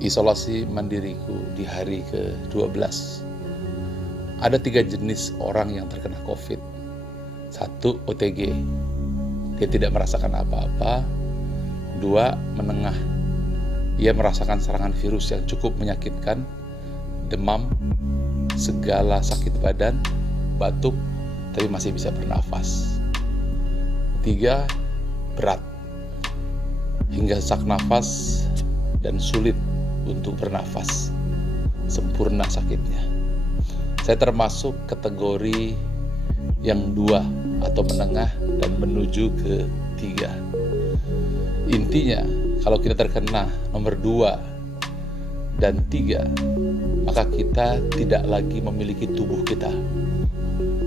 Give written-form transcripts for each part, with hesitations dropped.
Isolasi mandiriku di hari ke-12. Ada 3 jenis orang yang terkena COVID. 1, OTG. Dia tidak merasakan apa-apa. 2, menengah. Ia merasakan serangan virus yang cukup menyakitkan, demam, segala sakit badan, batuk, tapi masih bisa bernafas. 3, berat. Hingga sesak nafas dan sulit untuk bernafas, sempurna sakitnya. Saya termasuk kategori yang 2 atau menengah dan menuju ke 3. Intinya, kalau kita terkena nomor 2 dan 3, maka kita tidak lagi memiliki tubuh kita.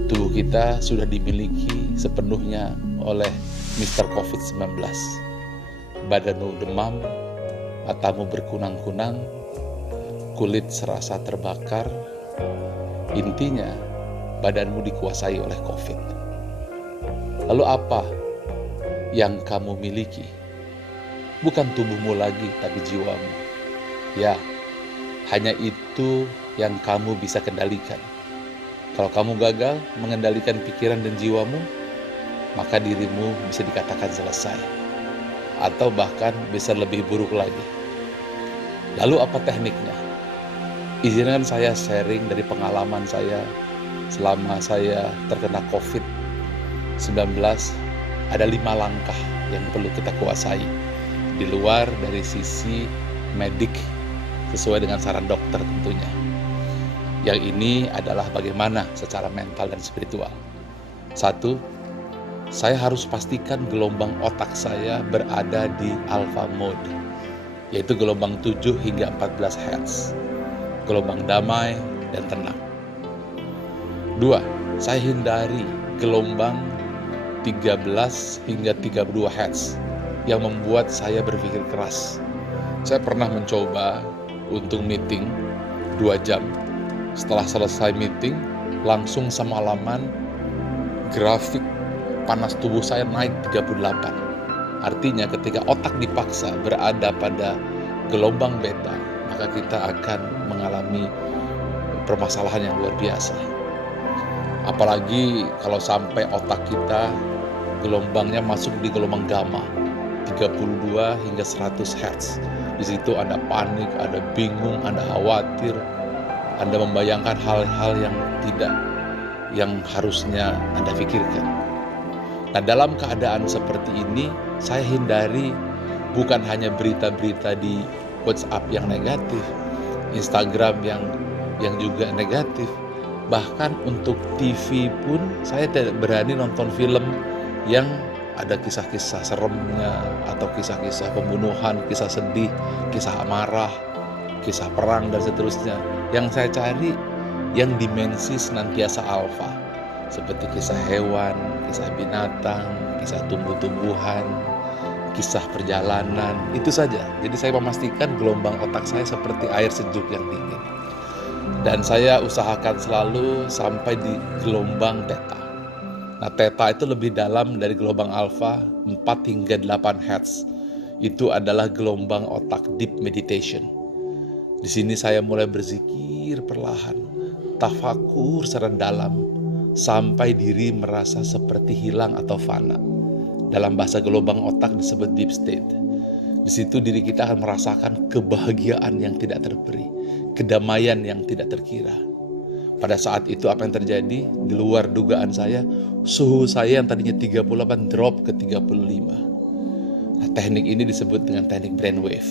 Tubuh kita sudah dimiliki sepenuhnya oleh Mr. COVID-19. Badanmu demam, matamu berkunang-kunang, kulit serasa terbakar. Intinya, badanmu dikuasai oleh COVID. Lalu apa yang kamu miliki? Bukan tubuhmu lagi, tapi jiwamu. Ya, hanya itu yang kamu bisa kendalikan. Kalau kamu gagal mengendalikan pikiran dan jiwamu, maka dirimu bisa dikatakan selesai. Atau bahkan bisa lebih buruk lagi. Lalu apa tekniknya? Izinkan saya sharing dari pengalaman saya selama saya terkena COVID-19. Ada 5 langkah yang perlu kita kuasai di luar dari sisi medik sesuai dengan saran dokter tentunya. Yang ini adalah bagaimana secara mental dan spiritual. 1, saya harus pastikan gelombang otak saya berada di alpha mode, yaitu gelombang 7 hingga 14 Hz, gelombang damai dan tenang. 2, saya hindari gelombang 13 hingga 32 Hz yang membuat saya berpikir keras. Saya pernah mencoba untuk meeting 2 jam. Setelah selesai meeting, langsung semalaman grafik panas tubuh saya naik 38. Artinya ketika otak dipaksa berada pada gelombang beta, maka kita akan mengalami permasalahan yang luar biasa. Apalagi kalau sampai otak kita gelombangnya masuk di gelombang gamma 32 hingga 100 Hz. Di situ Anda panik, Anda bingung, Anda khawatir, Anda membayangkan hal-hal yang harusnya Anda pikirkan. Nah, dalam keadaan seperti ini, saya hindari bukan hanya berita-berita di WhatsApp yang negatif, Instagram yang juga negatif, bahkan untuk TV pun saya tidak berani nonton film yang ada kisah-kisah seremnya atau kisah-kisah pembunuhan, kisah sedih, kisah amarah, kisah perang dan seterusnya. Yang saya cari yang dimensi senantiasa alfa, seperti kisah hewan, kisah binatang, kisah tumbuh-tumbuhan, kisah perjalanan, itu saja. Jadi saya memastikan gelombang otak saya seperti air sejuk yang dingin. Dan saya usahakan selalu sampai di gelombang theta. Nah, theta itu lebih dalam dari gelombang alfa, 4 hingga 8 Hz. Itu adalah gelombang otak deep meditation. Di sini saya mulai berzikir perlahan, tafakur secara dalam, sampai diri merasa seperti hilang atau fana. Dalam bahasa gelombang otak disebut deep state. Di situ diri kita akan merasakan kebahagiaan yang tidak terperi, kedamaian yang tidak terkira. Pada saat itu apa yang terjadi? Di luar dugaan saya, suhu saya yang tadinya 38 drop ke 35. Nah, teknik ini disebut dengan teknik brainwave.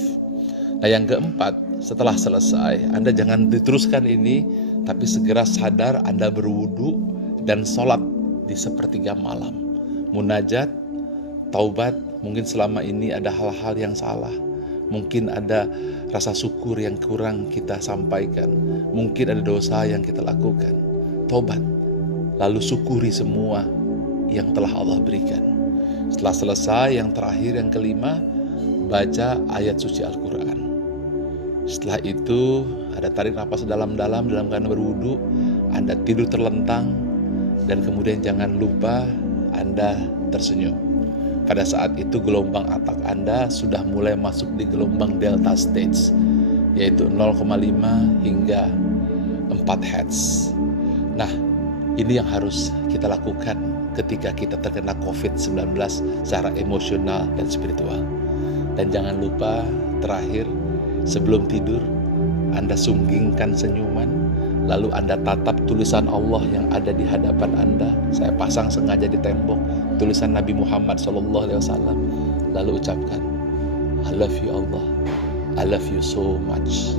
Nah, yang keempat, setelah selesai, Anda jangan diteruskan ini, tapi segera sadar Anda berwudu dan sholat di sepertiga malam. Munajat, taubat, mungkin selama ini ada hal-hal yang salah. Mungkin ada rasa syukur yang kurang kita sampaikan. Mungkin ada dosa yang kita lakukan. Taubat, lalu syukuri semua yang telah Allah berikan. Setelah selesai, yang terakhir, yang kelima, baca ayat suci Al-Quran. Setelah itu, ada tarik nafas dalam-dalam dalam keadaan berwudu. Anda tidur terlentang. Dan kemudian jangan lupa Anda tersenyum. Pada saat itu gelombang otak Anda sudah mulai masuk di gelombang delta stage. yaitu 0,5 hingga 4 Hz. Nah, ini yang harus kita lakukan ketika kita terkena COVID-19 secara emosional dan spiritual. Dan jangan lupa terakhir, sebelum tidur, Anda sunggingkan senyuman, lalu Anda tatap tulisan Allah yang ada di hadapan Anda. Saya pasang sengaja di tembok tulisan Nabi Muhammad SAW. Lalu ucapkan, I love you Allah, I love you so much.